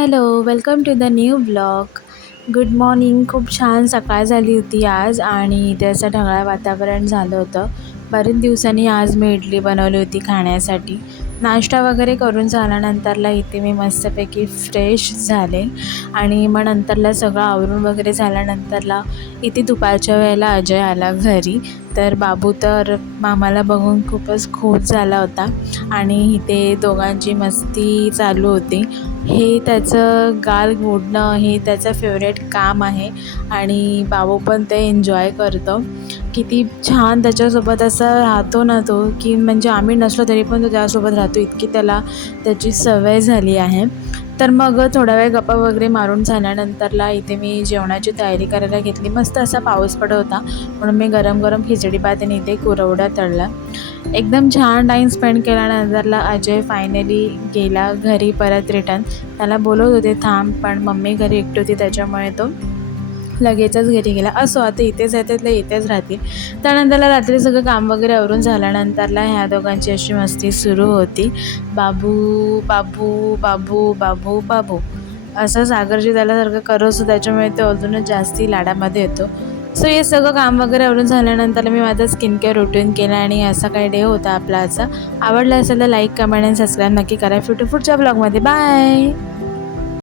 Hello, welcome to the new blog. Good morning. खूप छान सकाळ झाली होती आज आणि इथे असं ढगाळ वातावरण झालं होतं. बरेच दिवसांनी आज मी इडली बनवली होती खाण्यासाठी. नाश्ता वगैरे करून झाल्यानंतरला इथे मी मस्तपैकी फ्रेश झाले आणि मग नंतरला सगळं आवरून वगैरे झाल्यानंतरला इथे दुपारच्या वेळेला अजय आला घरी. तर बाबू तर मामाला बघून खूपच खुश झाला होता आणि इथे दोघांची मस्ती चालू होती. हे त्याचं गाल ओढणं हे त्याचं फेवरेट काम आहे आणि बाबू पण ते एन्जॉय करतो. किती छान त्याच्यासोबत असं राहतो ना तो, की म्हणजे आम्ही नसलो तरी पण तो त्यासोबत राहतो, इतकी त्याला त्याची सवय झाली आहे. तर मग थोडा वेळ गप्पा वगैरे मारून झाल्यानंतरला इथे मी जेवणाची तयारी करायला घेतली. मस्त असा पाऊस पडत होता म्हणून मी गरम गरम खिचडी भात आणि इथे कुरवड्या तळल्या. एकदम छान टाईम स्पेंड केल्यानंतरला अजय फायनली गेला घरी परत रिटर्न. त्याला बोलवत होते थांब, पण मम्मी घरी एकटी होती त्याच्यामुळे तो लगेचच घरी गेला. असो, आता इथेच आहे तर इथेच राहतील. त्यानंतरला रात्री सगळं काम वगैरे आवरून झाल्यानंतरला ह्या दोघांची अशी मस्ती सुरू होती. बाबू बाबू बाबू बाबू बाबू असं सागरजी त्याल्यासारखं करत, त्याच्यामुळे तो अजूनच जास्ती लाडामध्ये येतो. सो हे सगळं काम वगैरे आवरून झाल्यानंतर मी माझं स्किन केअर रुटीन केलं आणि असा काही डे होता आपला. असा आवडला असेल तर लाईक, कमेंट आणि सबस्क्राईब नक्की करा. पुढच्या ब्लॉगमध्ये बाय.